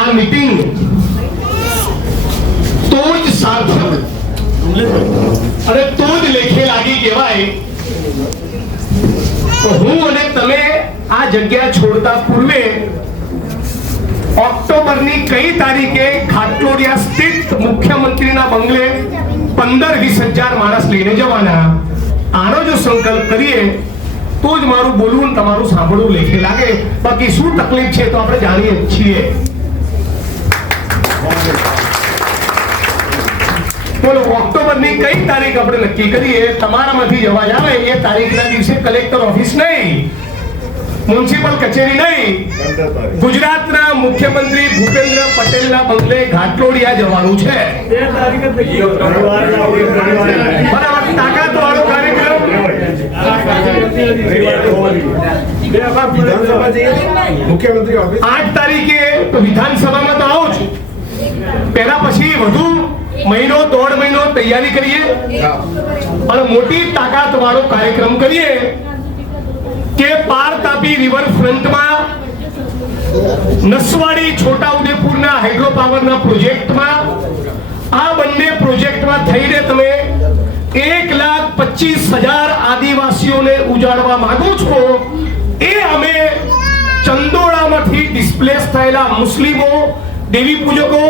આ મીટિંગ તો જ સાર્થક. અને તો જ લેખે લાગી કહેવાય તો હું અને તમે આ જગ્યા છોડતા પૂર્વે ઓક્ટોબરની કઈ તારીખે ખાટલોડિયા સ્થિત મુખ્યમંત્રીના બંગલે પંદર વીસ હજાર માણસ લઈને જવાના? આનો જો સંકલ્પ કરીએ, તો જ મારું બોલવું તમારું સાંભળવું લેખે લાગે. બાકી શું તકલીફ છે તો આપણે જાણીએ છીએ. બોલો ઓક્ટોબરની કઈ તારીખ આપણે નક્કી કરીએ? તમારામાંથી જવાજ આવે એ તારીખના દિવસે કલેક્ટર ઓફિસ નહીં મ્યુનિસિપલ કચેરી નહીં. ગુજરાતના મુખ્યમંત્રી ભૂપેન્દ્ર પટેલના બંગલે ઘાટલોડિયા જવાનું છે. બરાબર તાકાત વાળો કાર્યક્રમ? મુખ્યમંત્રી આઠ તારીખે તો વિધાનસભામાં તો આવો જ. પહેલા પછી વધુ મહિનો, દોઢ મહિનો તૈયારી કરીએ. અને મોટી તાકાત વાળો કાર્યક્રમ કરીએ કે પાર તાપી રિવર ફ્રન્ટમાં નસવાડી છોટાઉદેપુરના હાઇડ્રો પાવરના પ્રોજેક્ટમાં આ બંને પ્રોજેક્ટમાં થઈને તમે એક લાખ પચીસ હજાર આદિવાસીઓને ઉજાડવા માંગો છો, એ અમે ચંદોળામાંથી ડિસ્પ્લેસ થયેલા મુસ્લિમો દેવી પૂજકો,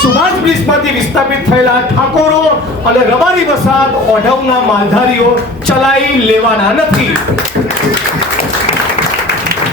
સુભાષ બ્રિજમાંથી વિસ્થાપિત થયેલા ઠાકોરો અને રબારી વસાત ઓઢવના માલધારીઓ ચલાવી લેવાના નથી.